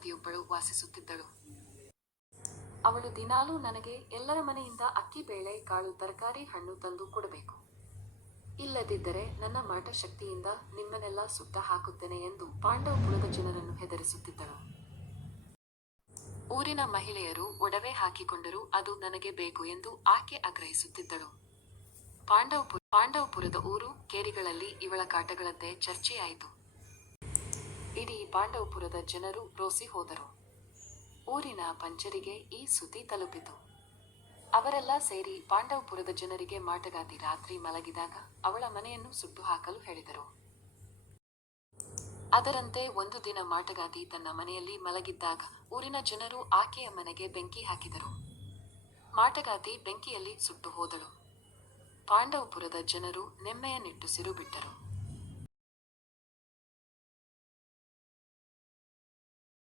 ಮಾಟಗಾತಿಯೊಬ್ಬಳು ವಾಸಿಸುತ್ತಿದ್ದಳು. ಅವಳು ದಿನಾಲೂ ನನಗೆ ಎಲ್ಲರ ಮನೆಯಿಂದ ಅಕ್ಕಿ ಬೇಳೆ ಕಾಳು ತರಕಾರಿ ಹಣ್ಣು ತಂದು ಕೊಡಬೇಕು. ಇಲ್ಲದಿದ್ದರೆ ನನ್ನ ಮಾಟ ಶಕ್ತಿಯಿಂದ ನಿಮ್ಮನ್ನೆಲ್ಲ ಸುಟ್ಟ ಹಾಕುತ್ತೇನೆ ಎಂದು ಪಾಂಡವಪುರದ ಜನರನ್ನು ಹೆದರಿಸುತ್ತಿದ್ದಳು. ಊರಿನ ಮಹಿಳೆಯರು ಒಡವೆ ಹಾಕಿಕೊಂಡರೂ ಅದು ನನಗೆ ಬೇಕು ಎಂದು ಆಕೆ ಆಗ್ರಹಿಸುತ್ತಿದ್ದಳು. ಪಾಂಡವಪುರದ ಊರು ಕೇರಿಗಳಲ್ಲಿ ಇವಳ ಕಾಟಗಳದ್ದೇ ಚರ್ಚೆಯಾಯಿತು. ಇಡೀ ಪಾಂಡವಪುರದ ಜನರು ರೋಸಿ ಹೋದರು. ಊರಿನ ಪಂಚರಿಗೆ ಈ ಸುದ್ದಿ ತಲುಪಿತು. ಅವರೆಲ್ಲ ಸೇರಿ ಪಾಂಡವಪುರದ ಜನರಿಗೆ ಮಾಟಗಾತಿ ರಾತ್ರಿ ಮಲಗಿದಾಗ ಅವಳ ಮನೆಯನ್ನು ಸುಟ್ಟು ಹಾಕಲು ಹೇಳಿದರು. ಅದರಂತೆ ಒಂದು ದಿನ ಮಾಟಗಾತಿ ತನ್ನ ಮನೆಯಲ್ಲಿ ಮಲಗಿದ್ದಾಗ ಊರಿನ ಜನರು ಆಕೆಯ ಮನೆಗೆ ಬೆಂಕಿ ಹಾಕಿದರು. ಮಾಟಗಾತಿ ಬೆಂಕಿಯಲ್ಲಿ ಸುಟ್ಟು ಹೋದಳು. ಪಾಂಡವಪುರದ ಜನರು ನೆಮ್ಮೆಯ ನಿಟ್ಟುಸಿರು ಬಿಟ್ಟರು.